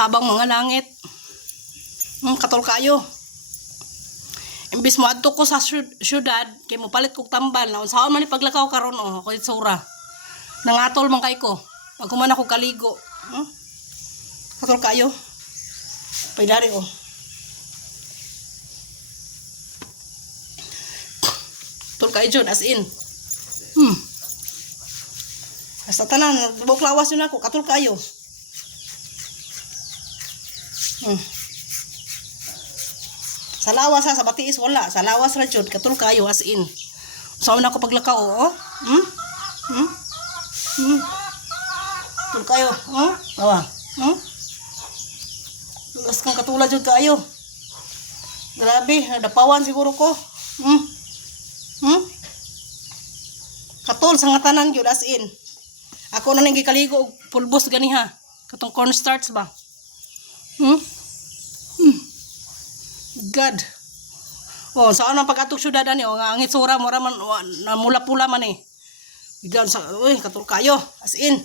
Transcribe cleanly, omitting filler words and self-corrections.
tabang mga langit. Katol kayo. Imbis mo adto ko sa syudad, kay mo palit kog tambal na unsaon man ni paglakaw karon ko itsura. Nangatol man kay ko. Pag kuman ako kaligo. Katol kayo. Paydari Tol kayo jud as in. Sa tanan, buklawas yun ako, katol kayo. Sa lawas sa batiis wala, sa lawas ra jud katol kayo as in. Saan ako paglakaw Katol kayo, Tawa. Tugas kang katulad jud kayo. Grabe, nadapawan siguro ko. Katol sa nga tanan jud as in. Ako na nang gikaligo og pulbos ganiha. Katong cornstarch ba? God. Saan ang pag-atok syudad ani nga ang itsura mo ra man namula pula man eh. Bigyan sa katol kayo as in.